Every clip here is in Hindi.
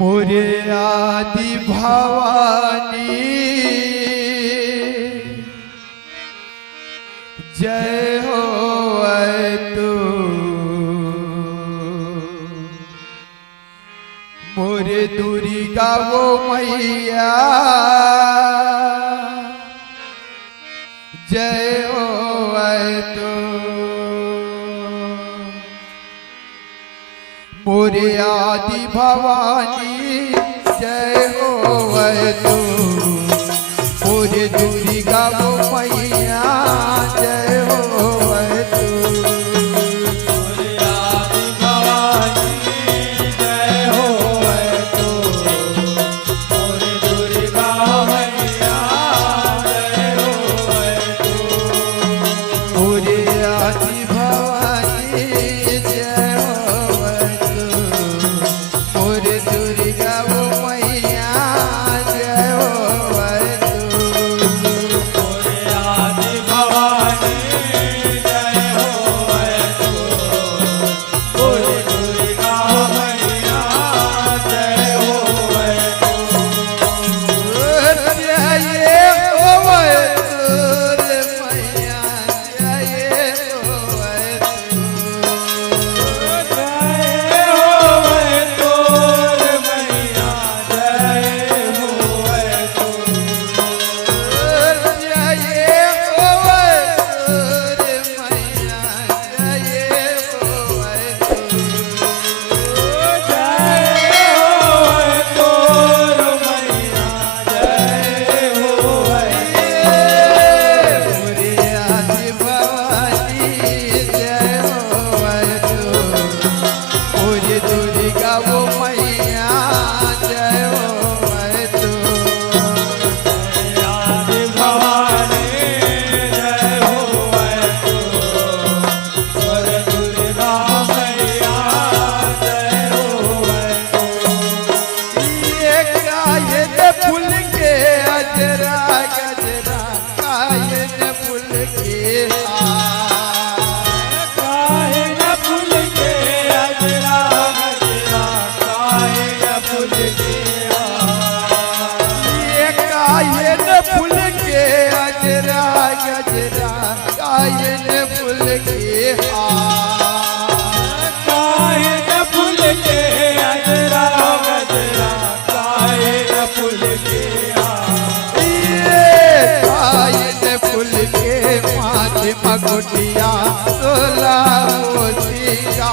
मोरे आदि भवानी जय हो तू मोरे दुर्गा वो मैया जय हो तू मोरे आदि भवानी जय हो तू मोरे दुर्गा वो मैया जय हो तू मोरे आदि भवानी जय हो तू मोरे दुर्गा मैया जय हो तू मोरे आदि भवानी जय हो मोरे दुर्गा वो मैया जय हो मोरे आदि भवानी जय हो मोरे दुर्गा मैया जय हो मगुटिया तोला मोतिया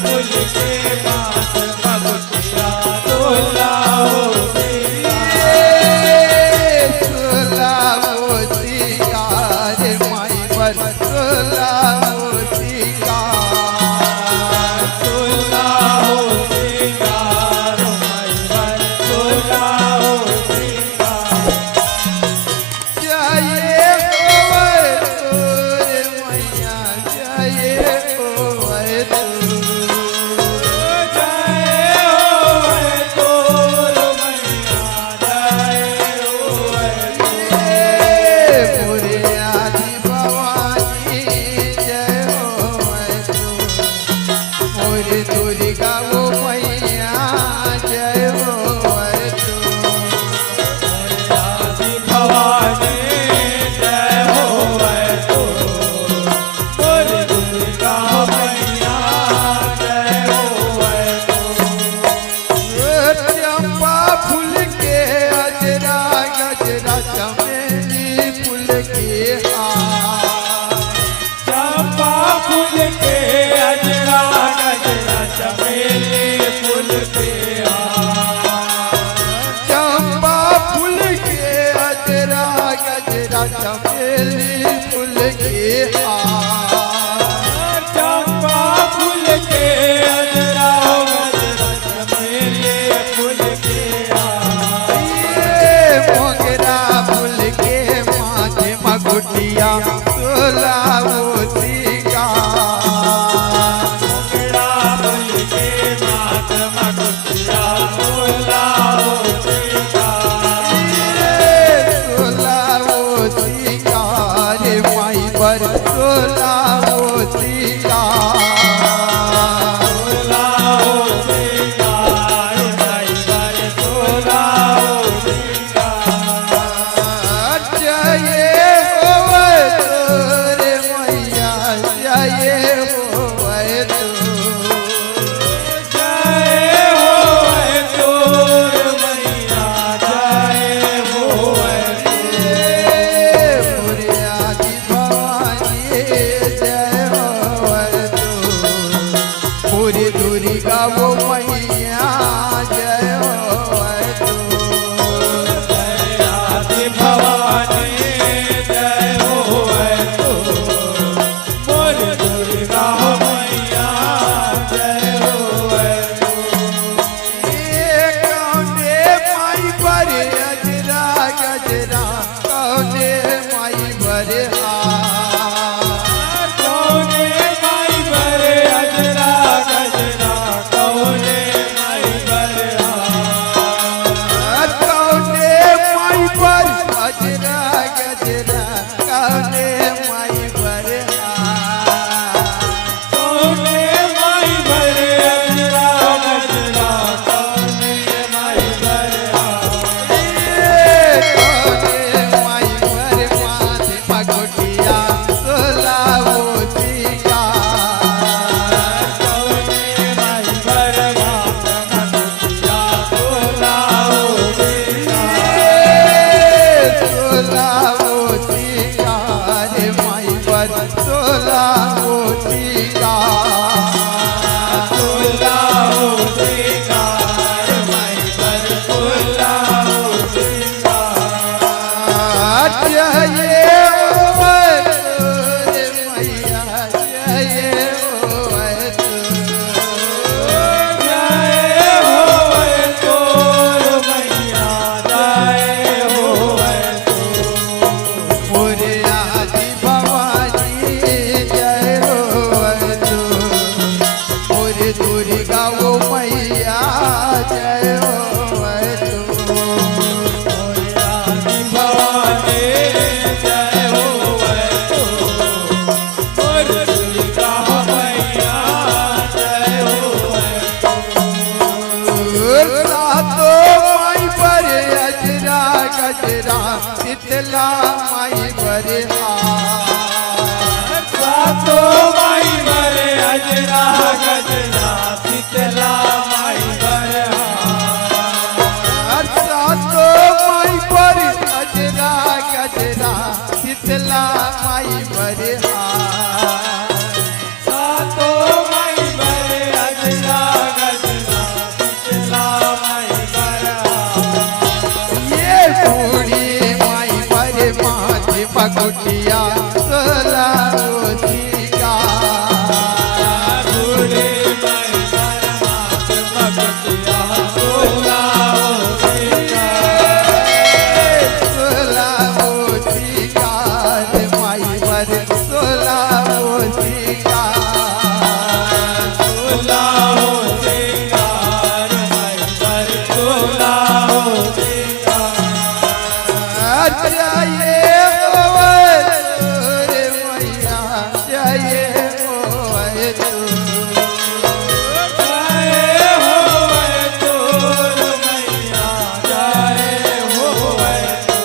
फूल के माथ मगुटिया तोला तोला मोतिया रे माई पर तोला मोतिया तोला मोतिया रे माई पर तोला जय पूरी दुर्गा वो मैया जय हो तू। जय आदि भवानी जय हो तू, पूरी दुर्गा मैया जय हो तू। ये कौने माई पर अजरा गजरा कौने माई पर कौने माई बरे अजरा गजरा, कौने माई बरे कौने माई पर अजरा गजरा कौने माई पर कौने माई बरे अजरा गजरा, कौने माई बरे कौने माई पर माथे पगोटिया सोलावो सीता। कौने माई बरे मगुटिया सोलाओ सीता। सोलावो सीता रे माई पर सोलावो सीता। सोलाओ सीता माई बरे सोलाओ सीता। जय हो रे मैया जय हो तू। जय होए तोर मैया जय होए तू। पूरे आदि भवानी जय हो तू। पूरे दुर्गा वो मैया जय हो तू। आदि भवानी जय होए तू, और दुर्गा मैया जय होए सातो माई पर अजरा गजरा शीतला माई पर सातो माई बरे अजरा गजरा, शीतला माई बरे सातो माई पर अजरा गजरा शीतला माई पर सातो माई बरे अजरा गजरा, शीतला माई बरे ये बूढ़ी माई पर माथे पगुटिया सोलावो सीता। बूढ़े माई बरे माथे पगुटिया सोलाओ सीता। सोलावो सीता रे माई पर सोलावो सीता। सोलाओ सीता माई बरे सोलाओ सीता। जय हो रे मैया जय हो तू। जय होए तोर मैया जय होए तू।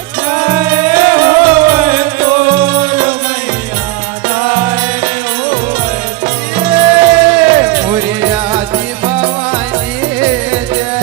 जय होए तोर मैया जय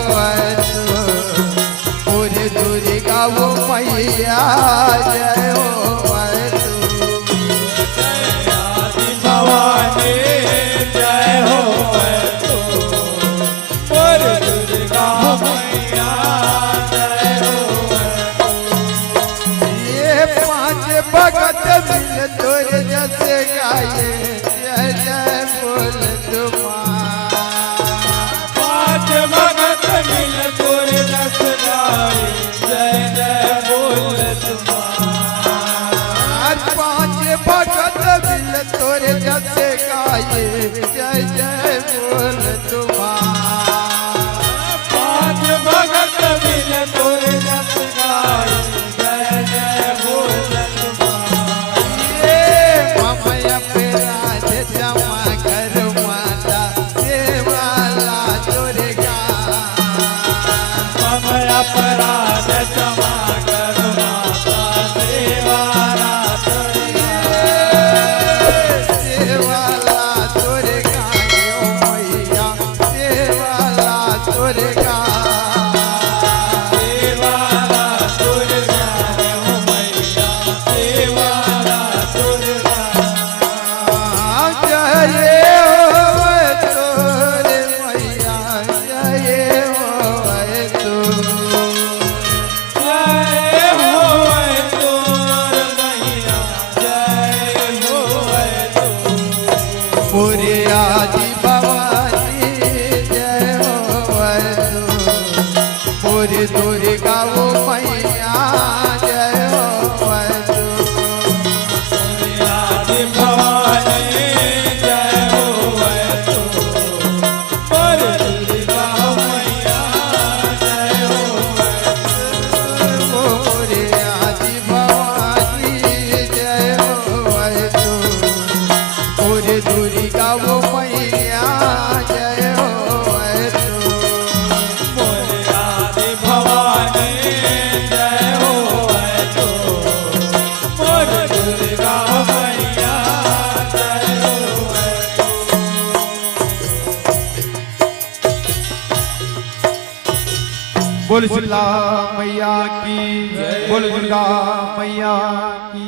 होए तू। दुर्गा वो मैया जय हो तू। आदि भवानी जय होए तू, और दुर्गा मैया जय होए तू। ये पांच भगत मिल तोर जैसे गाये जय जय बोल तुम्हारा। पाँच भगत मिल तोर जस गाए जय जय बोल तुम्हारा। पांच भगत मिल तोर जैसे गाये जय जय बोल तुम्हारा। पाँच भगत मिल तोर जस गाए जय जय बोल तुम्हारा। ये ममया पेराज जमा कर माता देवाला दुर्गा। समय अपराध क्षमा कर माता देवारा दुर्गा। देवाला दुर्गा यो मैया देवाला दुर्गा। दुर्गा वो मैया जय हो तू आदि भवानी जय हो तू मोर दुर्गा मैया जय हो मोरे आदि भवानी जय हो तू मोरे दुर्गा वो मैया जय हो तू मोर आदि भवानी जय हो तू मोर दुर्गा मैया जय हो बोल शीतला मैया की बोल दुर्गा मैया की